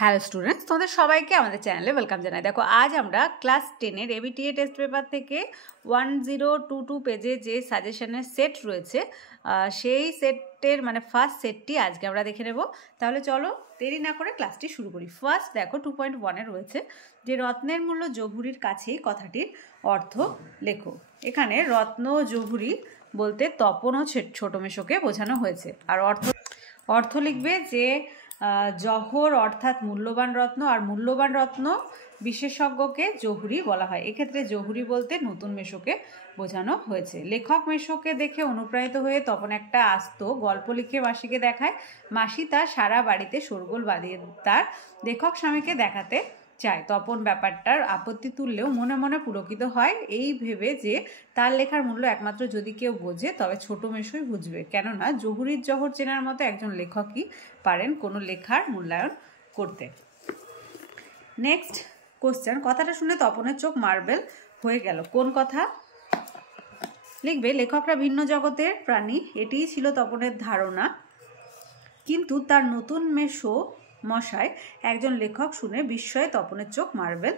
Hello students, তোমাদের সবাইকে আমাদের চ্যানেলে ওয়েলকাম জানাই। দেখো, আজ আমরা ক্লাস 10-এর এবিটিএ টেস্ট পেপার থেকে 1022 পেজে যে সাজেশনের সেট রয়েছে সেই সেটের ফার্স্ট সেটটি আজকে আমরা দেখে নেব। তাহলে চলো দেরি না করে ক্লাসটি শুরু করি। ফার্স্ট দেখো 2.1-এ রয়েছে যে রত্নের মূল্য জহুরির কাছেই কথাটির অর্থ লেখো। এখানে রত্ন জহুরি বলতে তপন ও ছোট মেশোকে বোঝানো হয়েছে। আর অর্থ লিখবে যে জহর অর্থাৎ মূল্যবান রত্ন, আর মূল্যবান রত্ন বিশেষজ্ঞকে জহুরি বলা হয়। এক্ষেত্রে জহুরি বলতে নতুন মেশোকে বোঝানো হয়েছে। লেখক মেশোকে দেখে অনুপ্রাণিত হয়ে তপন একটা আস্ত গল্প লিখে মাসিকে দেখায়। মাসি তার সারা বাড়িতে শোরগোল বাঁধিয়ে তার লেখক স্বামীকে দেখাতে চায়। তপন ব্যাপারটার আপত্তি তুললেও মনে মনে পুলকিত হয় এই ভেবে যে তার লেখার মূল্য একমাত্র যদি কেউ বোঝে তবে ছোট মেশোই বুঝবে, কেননা জহুরির জহর চেনার মতো একজন লেখকই পারেন কোনো লেখার মূল্যায়ন করতে। নেক্সট কোশ্চেন, কথাটা শুনে তপনের চোখ মার্বেল হয়ে গেল। কোন কথা? লিখবে লেখকরা ভিন্ন জগতের প্রাণী, এটিই ছিল তপনের ধারণা, কিন্তু তার নতুন মেশো মশাই একজন লেখক শুনে বিস্ময়ে তপনের চোখ মার্বেল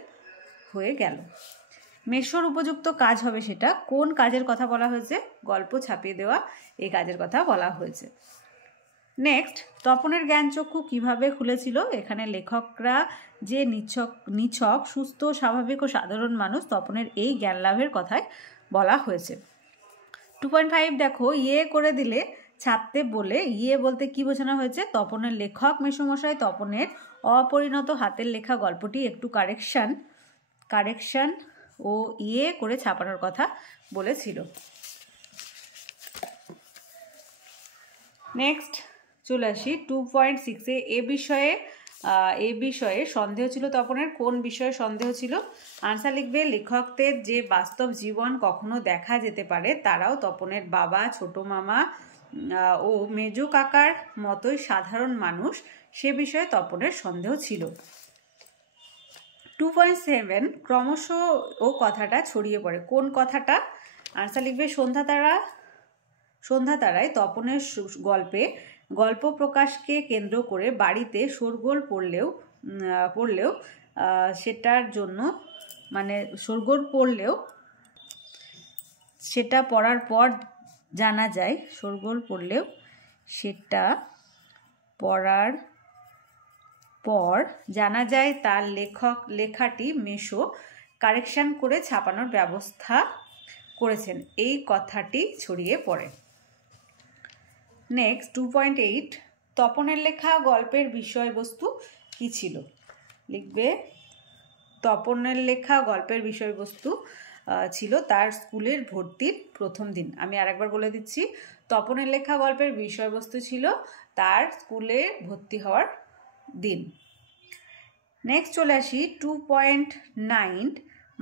হয়ে গেল। মেশোর উপযুক্ত কাজ হবে সেটা। কোন কাজের কথা বলা হয়েছে? গল্প ছাপিয়ে দেওয়া এই কাজের কথা বলা হয়েছে। নেক্সট, তপনের জ্ঞানচক্ষু কিভাবে খুলেছিল? এখানে লেখকরা যে নিছক সুস্থ স্বাভাবিক ও সাধারণ মানুষ, তপনের এই জ্ঞান লাভের কথাই বলা হয়েছে। 2.5 দেখো, ইয়ে করে দিলে ছাপতে বলে ইয়ে বলতে কি বোঝানো হয়েছে? তপনের লেখক মেসোমশাই তপনের অপরিণত হাতের লেখা গল্পটি একটু কারেকশন ও ইয়ে করে ছাপানোর কথা বলেছিল। নেক্সট চলে আসি 2.6-এ। এ বিষয়ে সন্দেহ ছিল তপনের। কোন বিষয়ে সন্দেহ ছিল? আনসার লিখবে লেখকদের যে বাস্তব জীবন কখনো দেখা যেতে পারে তারাও তপনের বাবা, ছোট মামা ও মেজো কাকার মতোই সাধারণ মানুষ, সে বিষয়ে তপনের সন্দেহ ছিল। 2.7 ক্রমশ ও কথাটা ছড়িয়ে পড়ে। কোন কথাটা? আনসার লিখবে সন্ধ্যা তারায় তপনের গল্প প্রকাশকে কেন্দ্র করে বাড়িতে শোরগোল পড়লেও সেটা পড়ার পর জানা যায় তার লেখাটি মেশো কারেকশন করে ছাপানোর ব্যবস্থা করেছেন, এই কথাটি ছড়িয়ে পড়ে। নেক্সট 2.8 তপনের লেখা গল্পের বিষয়বস্তু কি ছিল? লিখবে তপনের লেখা গল্পের বিষয়বস্তু ছিল তার স্কুলের ভর্তির প্রথম দিন। আমি আরেকবার বলে দিচ্ছি, তপনের লেখা গল্পের বিষয়বস্তু ছিল তার স্কুলে ভর্তি হওয়ার দিন। নেক্সট চলে আসি 2.9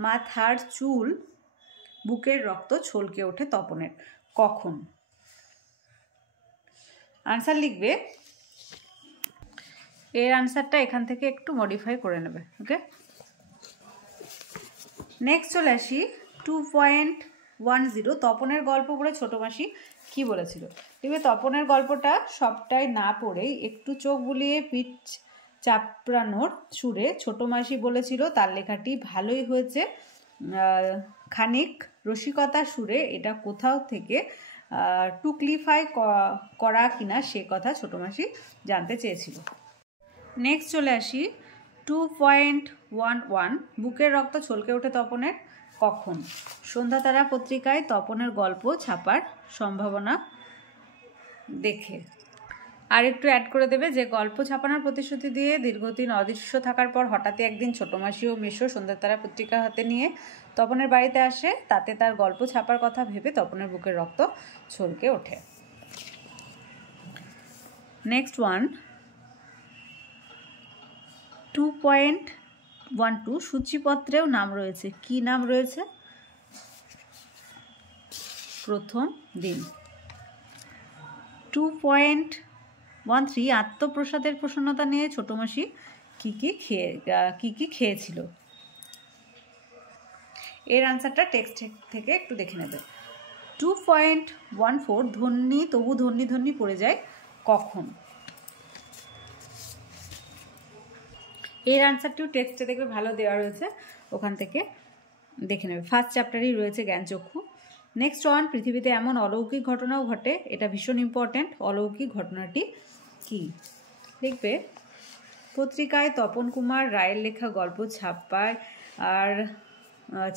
মাথার চুল বুকের রক্ত ছলকে ওঠে তপনের, কখন? আনসার লিখবে, এর আনসারটা এখান থেকে একটু মডিফাই করে নেবে। ওকে, নেক্সট চলে আসি 2.10 তপনের গল্প পড়ে ছোট মাসি কি বলেছিল? লিখবে তপনের গল্পটা সবটাই না পড়েই একটু চোখ বুলিয়ে পিঠ চাপড়ানোর সুরে ছোট মাসি বলেছিল তার লেখাটি ভালোই হয়েছে। খানিক রসিকতার সুরে এটা কোথাও থেকে টুকলিফাই করা কিনা সে কথা ছোট মাসি জানতে চেয়েছিল। নেক্সট চলে আসি 2.11 বুকের রক্ত ছলকে ওঠে তপনের, কখন? সন্ধ্যা তারা পত্রিকায় তপনের গল্প ছাপার সম্ভাবনা দেখে। আর একটু অ্যাড করে দেবে যে গল্প ছাপানোর প্রতিশ্রুতি দিয়ে দীর্ঘদিন অদৃশ্য থাকার পর হঠাৎই একদিন ছোট মাসি ও মেশো সন্ধ্যা তারা পত্রিকা হাতে নিয়ে তপনের বাড়িতে আসে, তাতে তার গল্প ছাপার কথা ভেবে তপনের বুকের রক্ত ছলকে ওঠে। নেক্সট 2.12 সূচিপত্রেও নাম রয়েছে। কি নাম রয়েছে? প্রথম দিন। 2.13 আত্মপ্রসাদের প্রসন্নতা নিয়ে ছোট মাসি কি খেয়েছিল? এর আনসারটা টেক্সট থেকে একটু দেখে নেবে। 2.14 ধন্যী তবু ধন্যী পড়ে যায়, কখন? এর আনসারটিও টেক্সটে দেখবে ভালো দেওয়া রয়েছে, ওখান থেকে দেখে নেবে। ফার্স্ট চ্যাপ্টারই রয়েছে জ্ঞানচক্ষু। নেক্সট ওয়ান, পৃথিবীতে এমন অলৌকিক ঘটনাও ঘটে, এটা ভীষণ ইম্পর্ট্যান্ট। অলৌকিক ঘটনাটি কি? দেখবে পত্রিকায় তপন কুমার রায়ের লেখা গল্প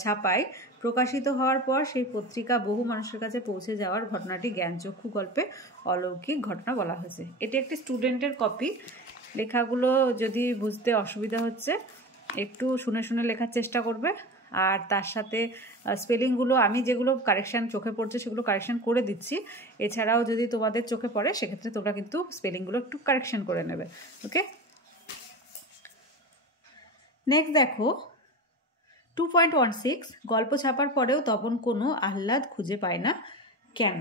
ছাপায় প্রকাশিত হওয়ার পর সেই পত্রিকা বহু মানুষের কাছে পৌঁছে যাওয়ার ঘটনাটি জ্ঞানচক্ষু গল্পে অলৌকিক ঘটনা বলা হয়েছে। এটি একটি স্টুডেন্টের কপি। লেখাগুলো যদি বুঝতে অসুবিধা হচ্ছে একটু শুনে শুনে লেখার চেষ্টা করবে, আর তার সাথে স্পেলিংগুলো আমি যেগুলো কারেকশান চোখে পড়ছে সেগুলো কারেকশান করে দিচ্ছি। এছাড়াও যদি তোমাদের চোখে পড়ে সেক্ষেত্রে তোমরা কিন্তু স্পেলিংগুলো একটু কারেকশান করে নেবে। ওকে, নেক্সট দেখো 2.16, গল্প ছাপার পরেও তপন কোনো আহ্লাদ খুঁজে পায় না কেন?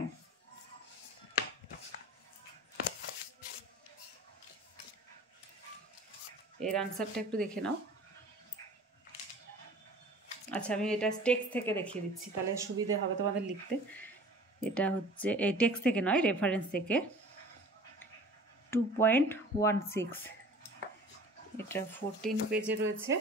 এর আনসারটা একটু দেখে নাও। আচ্ছা, আমি এটা টেক্সট থেকে দেখিয়ে দিচ্ছি, তাহলে সুবিধে হবে তোমাদের লিখতে। এটা হচ্ছে এই টেক্সট থেকে নয়, রেফারেন্স থেকে। 2.16, এটা 14 পেজে রয়েছে।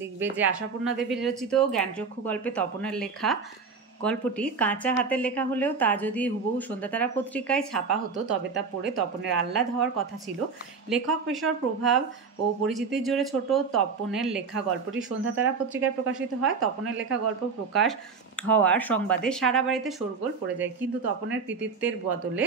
লিখবে যে আশাপূর্ণা দেবীর রচিত জ্ঞানচক্ষু গল্পে তপনের লেখা গল্পটি কাঁচা হাতের লেখা হলেও তা যদি হুবহু সন্ধ্যাতারা পত্রিকায় ছাপা হতো তবে তা পড়ে তপনের আহ্লাদ হওয়ার কথা ছিল। লেখক পেশার প্রভাব ও পরিচিতির জোরে ছোট তপনের লেখা গল্পটি সন্ধ্যাতারা পত্রিকায় প্রকাশিত হয়। তপনের লেখা গল্প প্রকাশ হওয়ার সংবাদে সারা বাড়িতে শোরগোল পড়ে যায়, কিন্তু তপনের কৃতিত্বের বদলে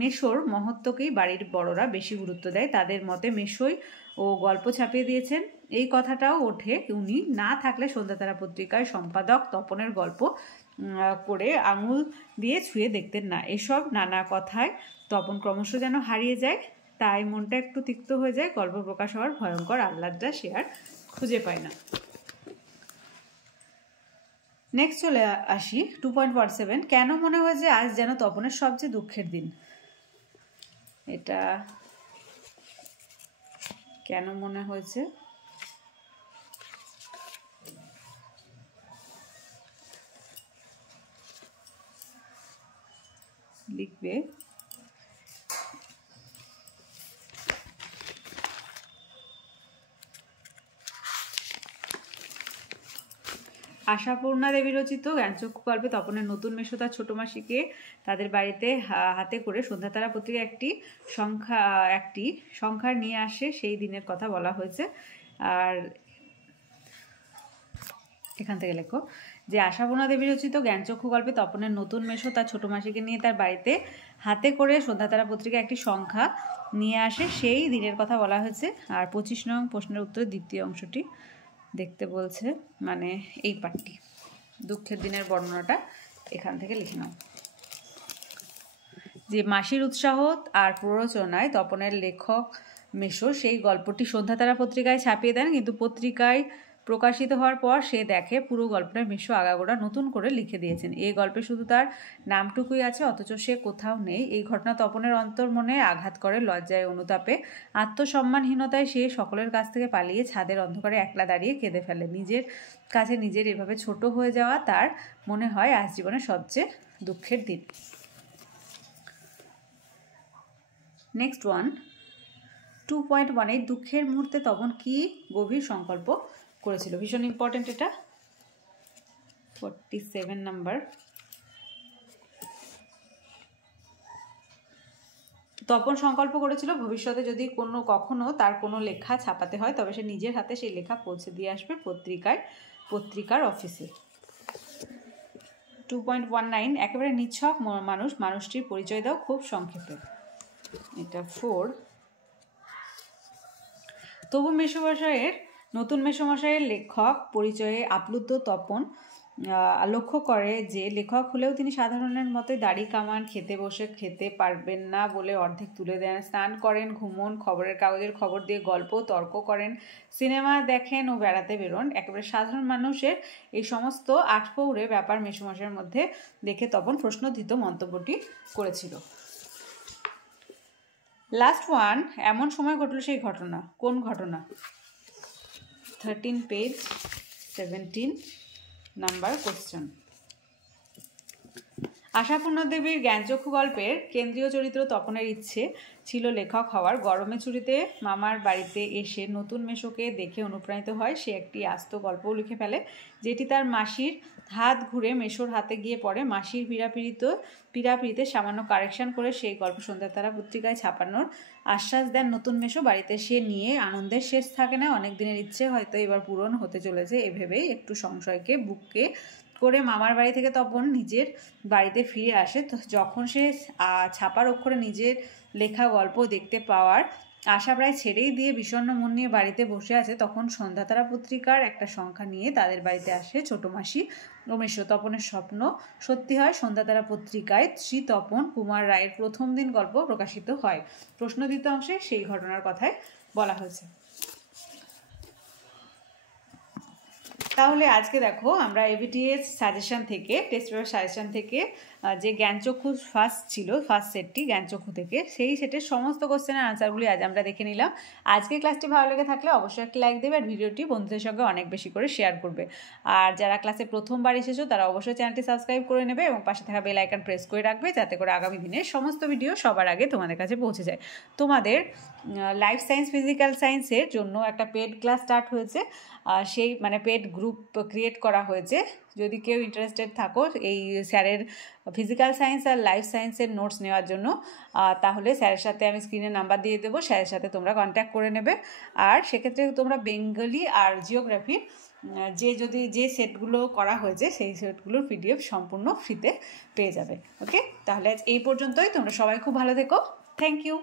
মেশোর মহত্বকেই বাড়ির বড়রা বেশি গুরুত্ব দেয়। তাদের মতে মেশোই ও গল্প ছাপিয়ে দিয়েছেন, এই কথাটাও ওঠে। উনি না থাকলে সন্ধ্যাতারা পত্রিকায় সম্পাদক তপনের গল্প করে আঙুল দিয়ে ছুঁয়ে দেখতেন না। এসব নানা কথায় তপন ক্রমশ যেন হারিয়ে যায়, তাই মনটা একটু তিক্ত হয়ে যায়। গল্প প্রকাশ হওয়ার ভয়ঙ্কর আহ্লাদটা সে আর খুঁজে পায় না। নেক্সট চলে আসি 2.17, কেন মনে হয় যে আজ যেন তপনের সবচেয়ে দুঃখের দিন? এটা কেন মনে হয়েছে? লিখবে আশাপূর্ণা দেবী রচিত জ্ঞানচক্ষু গল্পে তপনের নতুন মেশো তার ছোট মাসিকে তাদের বাড়িতে হাতে করে সন্ধ্যাতারা পত্রিকা একটি সংখ্যা নিয়ে আসে, সেই দিনের কথা বলা হয়েছে। আর এখান থেকে লেখো যে আশাপূর্ণা দেবী রচিত জ্ঞানচক্ষু গল্পে তপনের নতুন মেশো তার ছোট মাসিকে নিয়ে তার বাড়িতে হাতে করে সন্ধ্যাতারা পত্রিকা একটি সংখ্যা নিয়ে আসে, সেই দিনের কথা বলা হয়েছে। আর 25 নং প্রশ্নের উত্তর দ্বিতীয় অংশটি দেখতে বলছে, মানে এই পাঠটি দুঃখের দিনের বর্ণনাটা এখান থেকে লিখে নাও। যে মাসির উৎসাহ আর প্ররোচনায় তপনের লেখক মেশো সেই গল্পটি সন্ধ্যাতারা পত্রিকায় ছাপিয়ে দেন, কিন্তু পত্রিকায় প্রকাশিত হওয়ার পর সে দেখে পুরো গল্পটা মেশো আগাগোড়া নতুন করে লিখে দিয়েছেন। এই গল্পে শুধু তার নামটুকুই আছে, অথচ সে কোথাও নেই। এই ঘটনা তপনের অন্তর মনে আঘাত করে। লজ্জায়, অনুতাপে, আত্মসম্মানহীনতায় সে সকলের কাছ থেকে পালিয়ে ছাদের অন্ধকারে একলা দাঁড়িয়ে কেঁদে ফেলে। নিজের কাছে নিজের এভাবে ছোট হয়ে যাওয়া তার মনে হয় আজ জীবনের সবচেয়ে দুঃখের দিন। নেক্সট ওয়ান 2.18, দুঃখের মুহূর্তে তপন কি গভীর সংকল্প করেছিল? ভীষণ ইম্পর্টেন্ট এটা। 47 নাম্বার। তপন সংকল্প করেছিল ভবিষ্যতে যদি কখনো তার কোনো লেখা ছাপাতে হয় তবে সে নিজের হাতে সেই লেখা পৌঁছে দিয়ে আসবে পত্রিকার অফিসে। 2.19, একেবারে নিছক মানুষটির পরিচয় দাও খুব সংক্ষেপে। এটা 4। তবু মেসোমশাইয়ের নতুন মেসোমশাইয়ের লেখক পরিচয়ে আপ্লুত তপন লক্ষ্য করে যে লেখক হলেও তিনি সাধারণের মতোই দাড়ি কামান, খেতে বসে খেতে পারবেন না বলে অর্ধেক তুলে দেন, স্নান করেন, ঘুমোন, খবরের কাগজের খবর দিয়ে গল্প তর্ক করেন, সিনেমা দেখেন ও বেড়াতে বেরোন। একেবারে সাধারণ মানুষের এই সমস্ত আটপৌরে ব্যাপার মেসোমশাইয়ের মধ্যে দেখে তপন প্রশ্নধিত মন্তব্যটি করেছিল। লাস্ট ওয়ান, এমন সময় ঘটল সেই ঘটনা। কোন ঘটনা? 13 পেজ 17 নাম্বার কোশ্চেন। আশাপূর্ণা দেবীর জ্ঞানচক্ষু গল্পের কেন্দ্রীয় চরিত্র তপনের ইচ্ছে ছিল লেখক হওয়ার। গরমে ছুটিতে মামার বাড়িতে এসে নতুন মেশোকে দেখে অনুপ্রাণিত হয়। সে একটি আস্ত গল্পও লিখে ফেলে, যেটি তার মাসির হাত ঘুরে মেশোর হাতে গিয়ে পড়ে। মাসির পীড়াপিড়িতে সামান্য কারেকশন করে সেই গল্প সন্ধ্যার তারা পত্রিকায় ছাপানোর আশ্বাস দেন নতুন মেশো। বাড়িতে সে নিয়ে আনন্দের শেষ থাকে না। অনেক দিনের ইচ্ছে হয়তো এবার পূরণ হতে চলেছে, এভেবেই একটু সংশয়কে বুকে করে মামার বাড়ি থেকে তপন নিজের বাড়িতে ফিরে আসে। তো যখন সে ছাপার অক্ষরে নিজের লেখা গল্প দেখতে পাওয়ার আশা প্রায় ছেড়েই দিয়ে বিষণ্ণ মন নিয়ে বাড়িতে বসে আছে, তখন সন্ধ্যাতারা পত্রিকার একটা সংখ্যা নিয়ে তাদের বাড়িতে আসে ছোট মাসি ও মেশো। তপনের স্বপ্ন সত্যি হয়। সন্ধ্যাতারা পত্রিকায় শ্রী তপন কুমার রায়ের প্রথম দিন গল্প প্রকাশিত হয়। প্রশ্নোত্তর অংশে সেই ঘটনার কথাই বলা হয়েছে। তাহলে আজকে দেখো আমরা এবিটিএস সাজেশন থেকে, টেস্ট পেপার সাজেশন থেকে যে জ্ঞানচক্ষু ফার্স্ট সেটটি জ্ঞানচক্ষু থেকে, সেই সেটের সমস্ত কোশ্চেনের আনসারগুলি আজ আমরা দেখে নিলাম। আজকে ক্লাসটি ভালো লেগে থাকলে অবশ্যই একটা লাইক দেবে আর ভিডিওটি বন্ধুদের সঙ্গে অনেক বেশি করে শেয়ার করবে। আর যারা ক্লাসে প্রথমবার এসেছো তারা অবশ্যই চ্যানেলটি সাবস্ক্রাইব করে নেবে এবং পাশে থাকা বেল আইকন প্রেস করে রাখবে, যাতে করে আগামী দিনে সমস্ত ভিডিও সবার আগে তোমাদের কাছে পৌঁছে যায়। তোমাদের লাইফ সায়েন্স, ফিজিক্যাল সায়েন্সের জন্য একটা পেড ক্লাস স্টার্ট হয়েছে, সেই মানে পেড গ্রুপ ক্রিয়েট করা হয়েছে। যদি কেউ ইন্টারেস্টেড থাকো এই স্যারের ফিজিক্যাল সায়েন্স আর লাইফ সায়েন্সের নোটস নেওয়ার জন্য, তাহলে স্যারের সাথে আমি স্ক্রিনে নাম্বার দিয়ে দেবো, স্যারের সাথে তোমরা কন্ট্যাক্ট করে নেবে। আর সেক্ষেত্রে তোমরা বেঙ্গলি আর জিওগ্রাফি যে সেটগুলো করা হয়েছে সেই সেটগুলোর পিডিএফ সম্পূর্ণ ফ্রিতে পেয়ে যাবে। ওকে, তাহলে এই পর্যন্তই। তোমরা সবাই খুব ভালো থেকো। Thank you.